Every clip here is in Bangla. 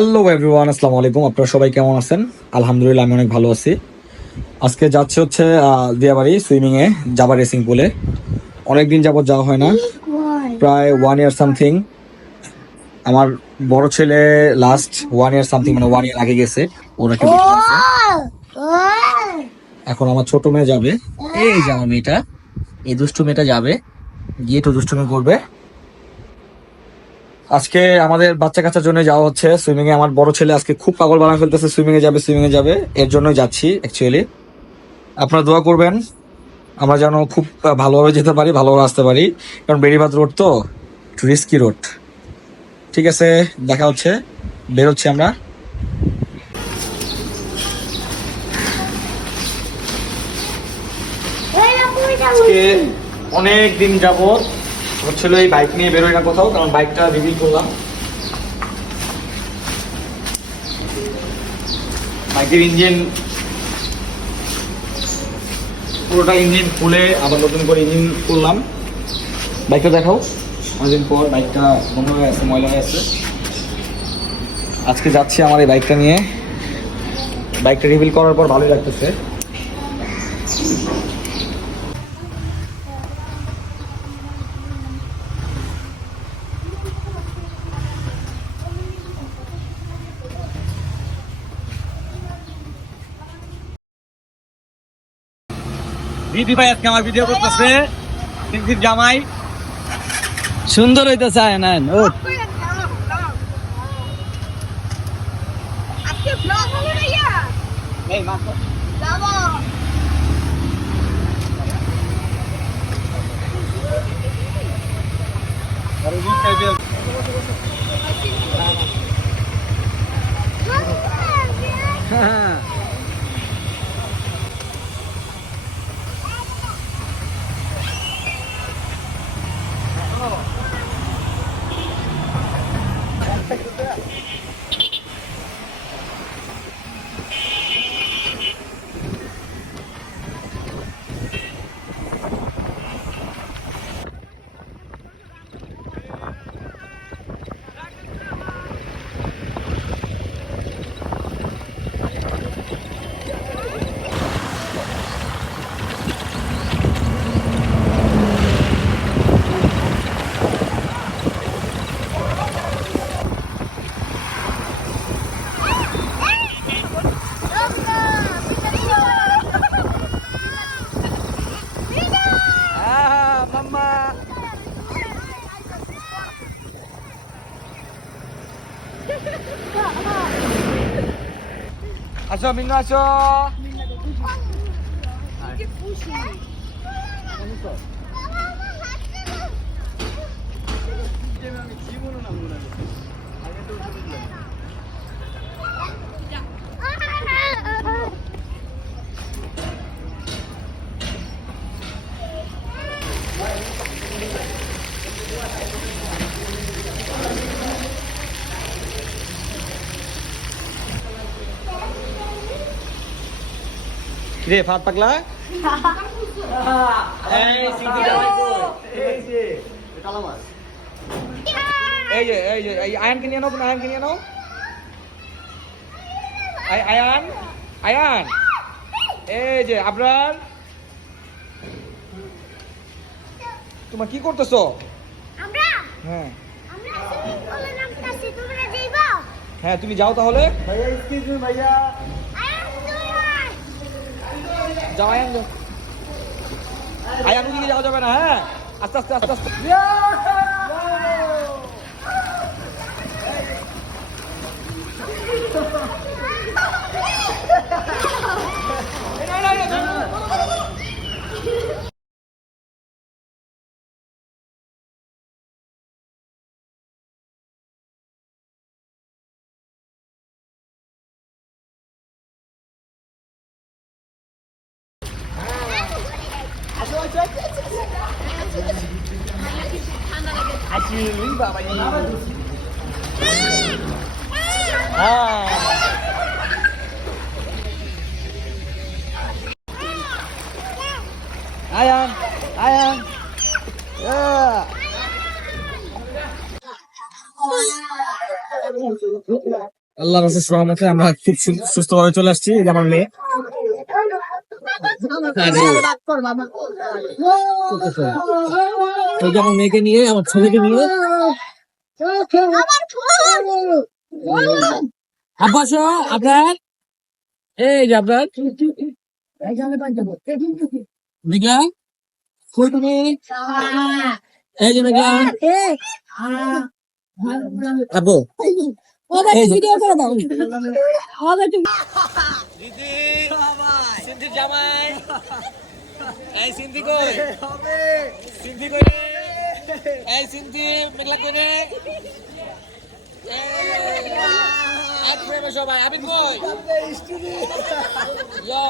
হ্যালো এভরিওয়ান, আসসালামু আলাইকুম। আপনারা সবাই কেমন আছেন? আলহামদুলিল্লাহ, আমি অনেক ভালো আছি। আজকে যাচ্ছে হচ্ছে দিয়াবাড়ি সুইমিং এ, জাবা রেসিং পুলে। অনেকদিন যাবত যাওয়া হয় না, প্রায় 1 ইয়ার সামথিং। আমার বড় ছেলে লাস্ট 1 ইয়ার সামথিং, মানে 1 ইয়ার আগে গেছে। ওরা একটা বেশি আছে। এখন আমার ছোট মেয়ে যাবে। এই যে আমার মেয়েটা, এই দুষ্টু মেয়েটা যাবে, গিয়ে একটু দুষ্টুমি করবে। আজকে আমাদের বাচ্চা কাচ্চার জন্য যাওয়া হচ্ছে সুইমিং এ। আমার বড় ছেলে আজকে খুব পাগল বানা ফেলতেছে, সুইমিং এ যাবে সুইমিং এ যাবে, এর জন্যই যাচ্ছি অ্যাকচুয়ালি। আপনারা দোয়া করবেন আমরা যেন খুব ভালোভাবে যেতে পারি, ভালোভাবে আসতে পারি, কারণ বেড়িবাঁধ রোড তো একটু রিস্কি রোড। ঠিক আছে, দেখা হচ্ছে, বেরোচ্ছি আমরা। আজকে অনেক দিন যাবত হচ্ছিল এই বাইক নিয়ে বেরোই না কোথাও, কারণ বাইকটা রিভিল করলাম। বাইকের ইঞ্জিন পুরোটা ইঞ্জিন খুলে আবার নতুন করে ইঞ্জিন করলাম। বাইকটা দেখাও, অনেকদিন পর বাইকটা বন্ধ হয়ে আছে, ময়লা হয়ে আছে। আজকে যাচ্ছি আমার এই বাইকটা নিয়ে। বাইকটা রিভিল করার পর ভালোই লাগতেছে। দিদি ভাই আজকে আমার ভিডিও করতেছে, দিদির জামাই সুন্দর হইতে চায় না। ও হ্যাঁ, মাম্মা আসো, মিন্নু আসো। রে ফাত পাগলা, এই যে এই আয়ানকে নিয়ে নাও, তুমি আয়ানকে নিয়ে নাও। আয়ান, আয়ান, এই যে আবরার, তোমার কি করতেছো? হ্যাঁ হ্যাঁ, তুমি যাও তাহলে। ভাইয়া যাও, আয়ান যাও। আয়ান ওদিকে যাওয়া যাবে না, হ্যাঁ, আস্তে আস্তে আস্তে আস্তে। Ayan, ayan. Yeah. আল্লাহ রাসূল রহমতে আমরা খুব সুস্থভাবে চলে আসছি। এই যে আমার মেয়ে। এই যে আমার মেয়েকে নিয়ে, আমার ছেলেকে নিয়ে আব্বাস আপনার, এই যে আপনার মেঘলা, কই তুমি? এই যে মেঘলা আব্বু, এই যে ভিডিও করে দাও দিদি সিন্ধি জামাই, এই সিন্ধি কই সিন্ধি কই রে, এই সিন্ধি মেঘলা কই রে, এক প্রেমে সবাই আবিদ কই ইয়া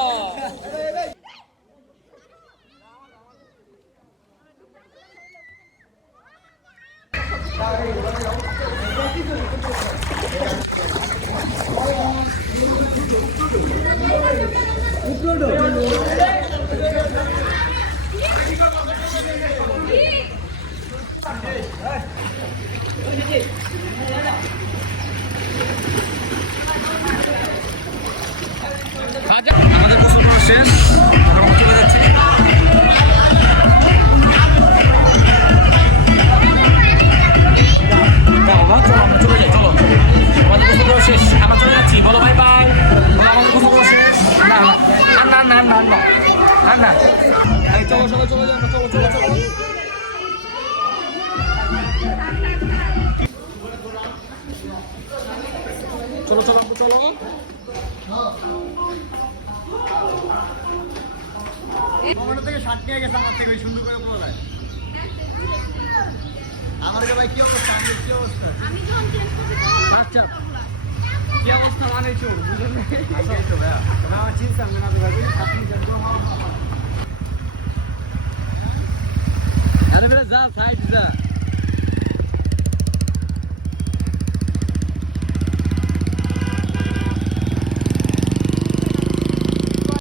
আমাদের গোসল করা শেষ, এখন আমরা চলে যাচ্ছি। চলে যাই, চলো আমাদের গোসল করা শেষ, আমরা চলে যাচ্ছি, বলো বাই বাই। আমাদের গোসল করা শেষ, না না না না না না না, এই চলো সবাই চলে যাই, চলো চলো চলো। চলো চলো চলো থেকে শার্ট নিয়ে গেছে আমার থেকে সুন্দর করে বলা যায়। আমার ভাই কি অবস্থা, আমি কি অবস্থা, আচ্ছা কি অবস্থা মানে চোর বুঝলেন তো ভাইয়া, আমার চিন্তা আমি না ভাই আপনি জানতো আরে বেটা যা সাইড যা।